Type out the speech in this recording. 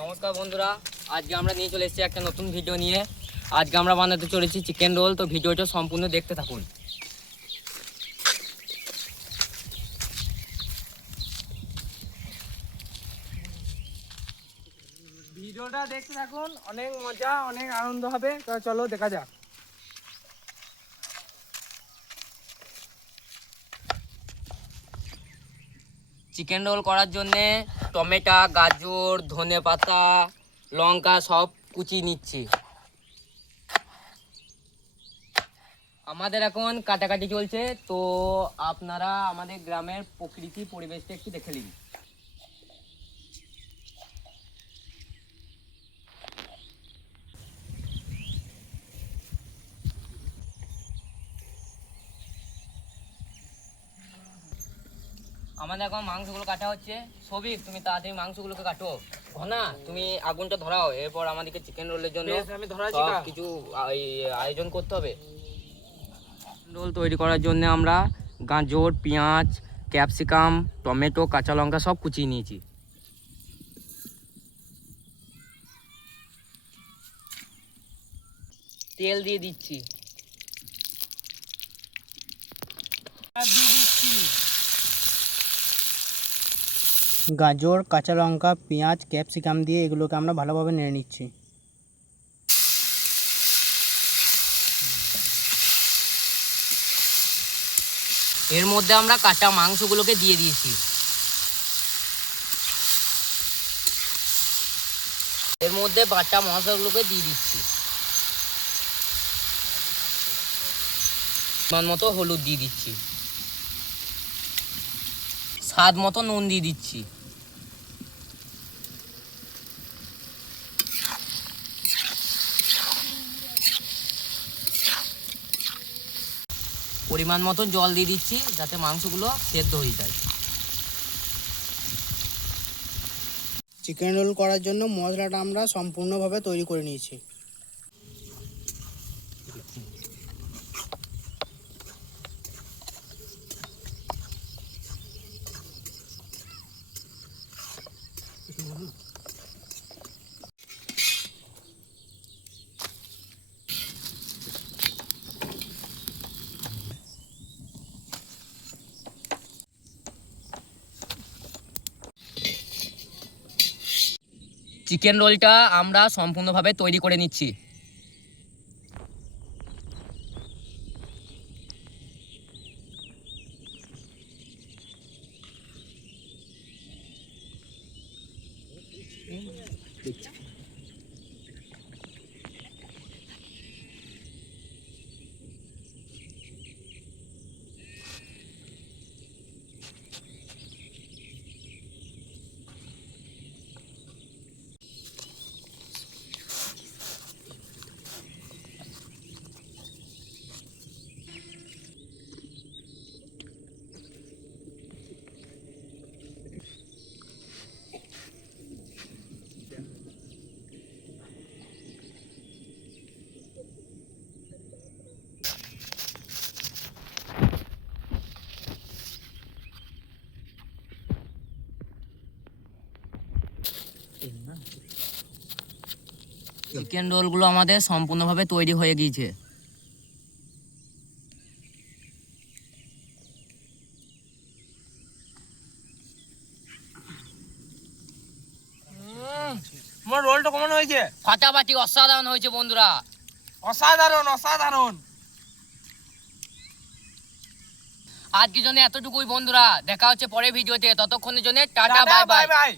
নমস্কার বন্ধুরা, আজকে আমরা নিয়ে চলে এসেছি একটা নতুন ভিডিও নিয়ে। আজকে আমরা বানাতে চলেছি চিকেন রোল। তো ভিডিওটা সম্পূর্ণ দেখতে থাকুন। ভিডিওটা দেখতে থাকুন, অনেক মজা অনেক আনন্দ হবে। তো চলো দেখা যাক। চিকেন রোল করার জন্যে টমেটো, গাজর, ধনেপাতা, লঙ্কা সব কুচিয়ে নিচ্ছি। আমাদের এখন কাটাকাটি চলছে, তো আপনারা আমাদের গ্রামের প্রকৃতি পরিবেশটা একটু দেখে নিন। আমাদের এখন মাংসগুলো কাটা হচ্ছে। সবিক, তুমি তাড়াতাড়ি মাংসগুলোকে কাটো। ঘনা, তুমি আগুনটা ধরাও। এরপর আমাদেরকে চিকেন রোলের জন্য আমি ধরাচ্ছি সব কিছু আয়োজন করতে হবে। রোল তৈরি করার জন্য আমরা গাজর, পেঁয়াজ, ক্যাপসিকাম, টমেটো, কাঁচা লঙ্কা সব কুচিয়ে নিয়েছি। তেল দিয়ে দিচ্ছি। গাজর, কাঁচা লঙ্কা, পেঁয়াজ, ক্যাপসিকাম দিয়ে এগুলোকে আমরা ভালোভাবে নেড়ে নিচ্ছি। এর মধ্যে আমরা কাঁচা মাংসগুলোকে দিয়ে দিয়েছি। এর মধ্যে বাটা মশলাগুলোকে দিয়ে দিচ্ছি। মান মতো হলুদ দিয়ে দিচ্ছি। স্বাদ মতো নুন দিয়ে দিচ্ছি। পরিমাণ মতো জল দিয়ে দিচ্ছি যাতে মাংসগুলো সেদ্ধ হয়ে যায়। চিকেন রোল করার জন্য মশলাটা আমরা সম্পূর্ণভাবে তৈরি করে নিয়েছি। চিকেন রোলটা আমরা সম্পূর্ণভাবে তৈরি করে নিচ্ছি। চিকেন রোলগুলো আমাদের সম্পূর্ণভাবে তৈরি হয়ে গিয়েছে। তোমার রোলটা কেমন হয়েছে? ফাটাফাটি অসাধারণ হয়েছে বন্ধুরা, অসাধারণ অসাধারণ। আজকের জন্য এতটুকুই বন্ধুরা। দেখা হচ্ছে পরের ভিডিওতে। ততক্ষণের জন্য টাটা, বাই বাই। বাই।